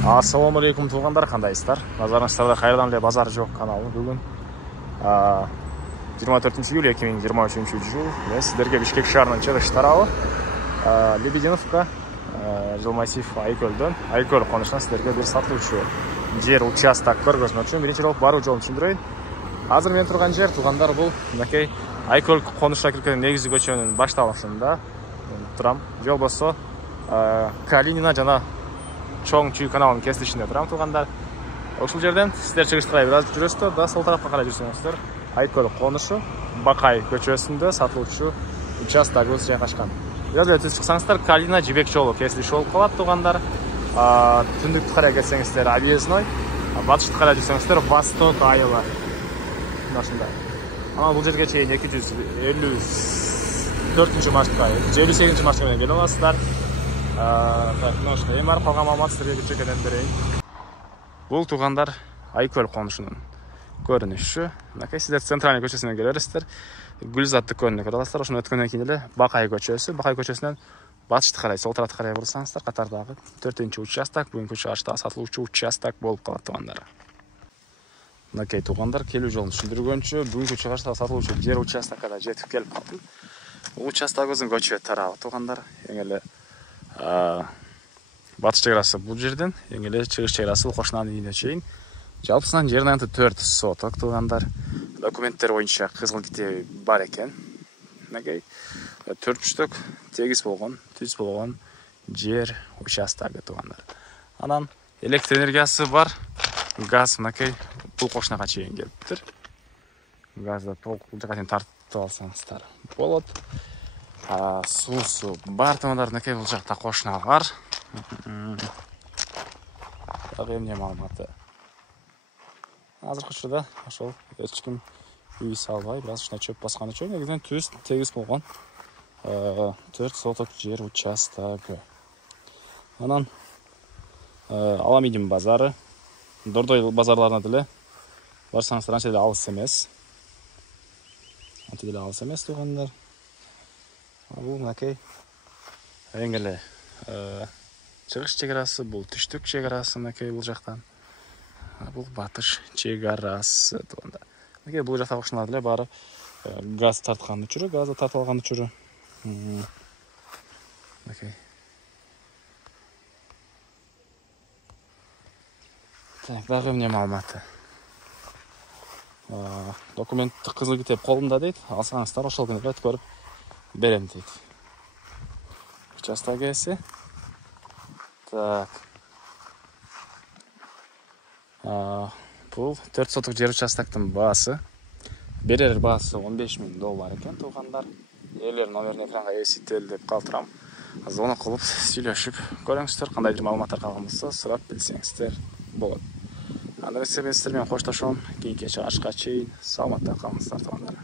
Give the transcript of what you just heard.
Ассаламу алейкум туғандар, қандайсыздар? Назарыңыздарда қайырдан эле базар жоқ каналы. Бүгін 24 июль 2023 жыл. Мен сіздерге Бишкек шаарынын чыгыш тарабы Лебединовка жыл массив Айкөлдөн, Айкөл конушунан сіздерге бир сатылуучу жер участок көргөзмөкчү. Биринчи жолу баруу жолун түшүндүрөйүн. Азыр мен турган жер туғандар бул мынакей Айкөл конушуна кирген негизги көчөнүн башталышында турам. Жол болсо Калинина жана Чоң Чүй каналынын кесилишинде турам туғандар. Ушул жерден сиздер чыгыштырай бир аз жүрөсүздөр да сол тарапка карай жүрсөңүздөр Айкөл конушу Бакай көчөсүндө сатылуучу участогубуз жайгашкан. Бир эле түз чыксаңыздар Калина Жибек жолу кесилиши болуп калат туғандар. Түндүктү карай келсеңиздер Объездной, батышты карай жүрсөңүздөр Восток айылы. Ушундай. Анан бул жерге чейин 254 маршрутка, 58 маршрутка менен келе аласыздар. Эми барып калган маалымат сиздерге кичинекейден берейин. Бул туғандар Айкөл конушунун көрүнүшү. Мынакей сиздер центральный көчөсүнөн келе бересиздер. Гүлзат дүкөнүнө кире аласыздар. Ошону өткөндөн кийин эле Бакай көчөсүнөн батышты карай, сол тарапты карай бурсаңыздар катардагы 4-участок, бүгүнкү чыгышта сатылуучу участок болуп калат туғандар. Мынакей туғандар келүү жолун түшүндүргөнчү, бүгүнкү чыгышта сатылуучу жер участокко жетип келип калдым. Бул участогубуздун көчө тарабы туғандар. Эң эле батыш чек бул жерден, эң эле чыгыш чек кошунан ийине чейин. Жалпысынан жердин аянты 4 соток туғандар. Документтер боюнча кызыл китеби бар экен. Мынакей 4 бүштөк тегиз болгон, түз болгон жер участогу туғандар. Анан электр энергиясы бар, газ мынакей бул кошунага чейин келиптир. Газды толук жака чейин тартып алсаңыздар болот. Суусу бар туғандар, мынакей бул жакта кошуна бар. Дагы эмне маалыматы? Азыркы учурда ошол эч ким үй салбай, бир аз ушундай чөп баскан үчүн негизинен түз тегиз болгон 4 соток жер участогу. Анан Аламидин базары, Дордой базарларына деле барсаңыздар анча деле алыс эмес. Туғандар. Бул мынакей эң эле чыгыш чек арасы, бул түштүк чек арасы мынакей бул жактан. Бул батыш чек арасы туғандар. Мынакей бул жакта кошуналар деле баары газ тарткан учуру, газды тартып алган учуру. Мынакей. Так, дагы эмне маалыматы? Документти кызыл китеп колумда дейт. Алсаңыздар ошол күнү өткөрүп берем дейт. Участок ээси. Так. Бул 4 соток жер участоктун баасы. Берер баасы $15,000 экен туғандар. Ээлер номерин экранга эсителдеп калтырам. Звонок кылып сүйлөшүп көрүңүздөр, кандайдыр маалыматтар калган болсо сурап билсеңиздер болот. Анда сиздер менен коштошом. Кийинки чыгышка чейин саламатта калыңыздар туғандар.